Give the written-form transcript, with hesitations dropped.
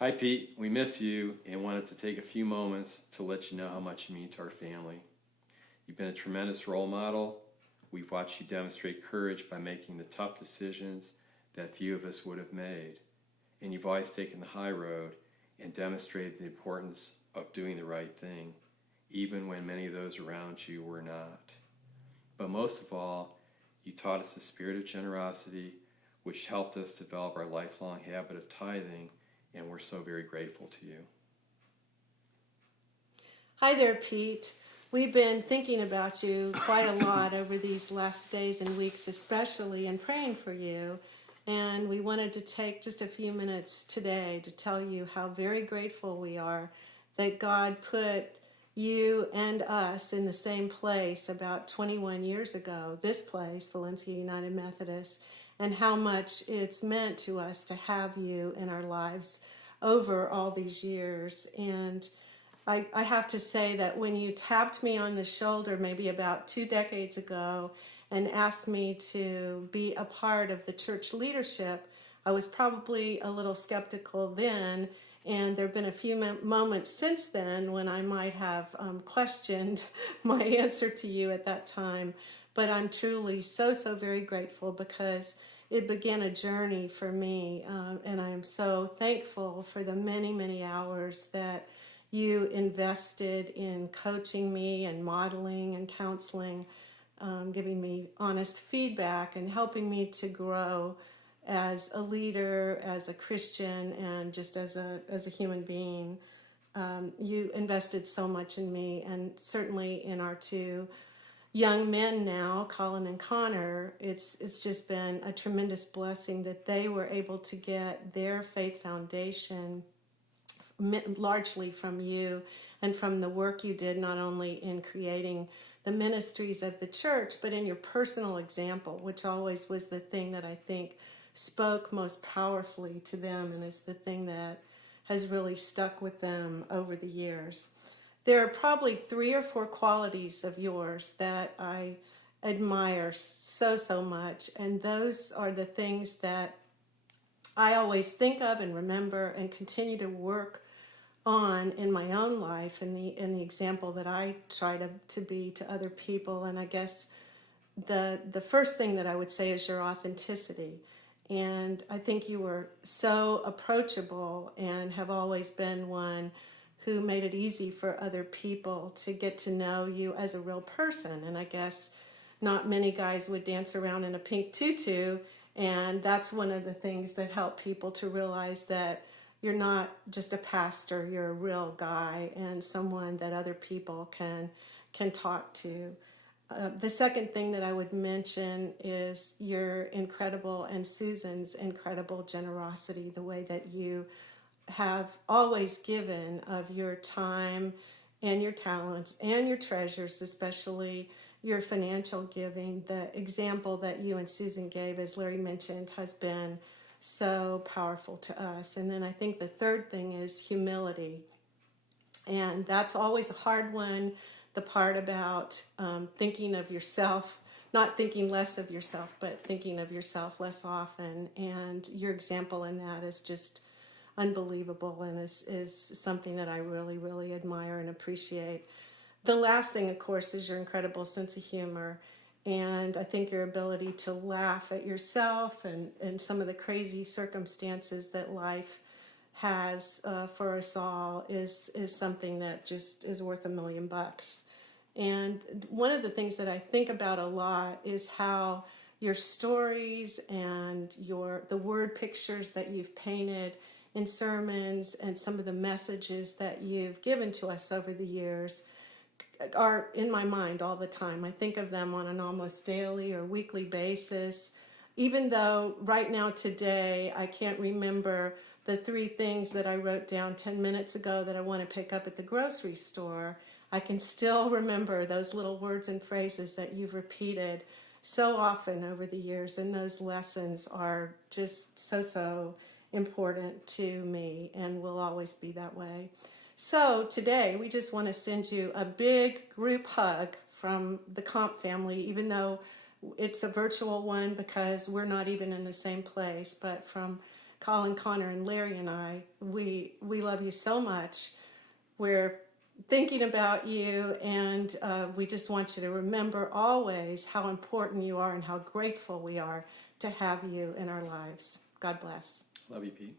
Hi, Pete. We miss you and wanted to take a few moments to let you know how much you mean to our family. You've been a tremendous role model. We've watched you demonstrate courage by making the tough decisions that few of us would have made. And you've always taken the high road and demonstrated the importance of doing the right thing, even when many of those around you were not. But most of all, you taught us the spirit of generosity, which helped us develop our lifelong habit of tithing, and we're so very grateful to you. Hi there, Pete. We've been thinking about you quite a lot over these last days and weeks, especially, and praying for you. And we wanted to take just a few minutes today to tell you how very grateful we are that God put you and us in the same place about 21 years ago, this place, Valencia United Methodist, and how much it's meant to us to have you in our lives over all these years. And I have to say that when you tapped me on the shoulder maybe about 2 decades ago and asked me to be a part of the church leadership, I was probably a little skeptical then, and there have been a few moments since then when I might have questioned my answer to you at that time. But I'm truly so very grateful because it began a journey for me, and I am so thankful for the many hours that you invested in coaching me and modeling and counseling, giving me honest feedback and helping me to grow as a leader, as a Christian, and just as a human being. You invested so much in me, and certainly in our two young men now, Colin and Connor. It's just been a tremendous blessing that they were able to get their faith foundation largely from you and from the work you did, not only in creating the ministries of the church, but in your personal example, which always was the thing that I think spoke most powerfully to them and is the thing that has really stuck with them over the years. There are probably 3 or 4 qualities of yours that I admire so much, and those are the things that I always think of and remember and continue to work on in my own life, and the example that I try to be to other people. And I guess the first thing that I would say is your authenticity. And I think you were so approachable and have always been one who made it easy for other people to get to know you as a real person. And I guess not many guys would dance around in a pink tutu, and that's one of the things that help people to realize that you're not just a pastor, you're a real guy and someone that other people can talk to. The second thing that I would mention is your incredible, and Susan's incredible generosity, the way that you have always given of your time and your talents and your treasures, especially your financial giving. The example that you and Susan gave, as Larry mentioned, has been so powerful to us. And then I think the third thing is humility. And that's always a hard one, the part about thinking of yourself, not thinking less of yourself, but thinking of yourself less often. And your example in that is just unbelievable, and is something that I really admire and appreciate. The last thing, of course, is your incredible sense of humor. And I think your ability to laugh at yourself and some of the crazy circumstances that life has for us all is something that just is worth $1,000,000. And one of the things that I think about a lot is how your stories and the word pictures that you've painted in sermons and some of the messages that you've given to us over the years are in my mind all the time. I think of them on an almost daily or weekly basis. Even though right now today I can't remember the 3 things that I wrote down 10 minutes ago that I want to pick up at the grocery store, I can still remember those little words and phrases that you've repeated so often over the years, and those lessons are just so important to me and will always be that way. So today we just want to send you a big group hug from the Comp family, even though it's a virtual one because we're not even in the same place, but from Colin, Connor, and Larry and I, we love you so much. We're thinking about you, and we just want you to remember always how important you are and how grateful we are to have you in our lives. God bless. Love you, Pete.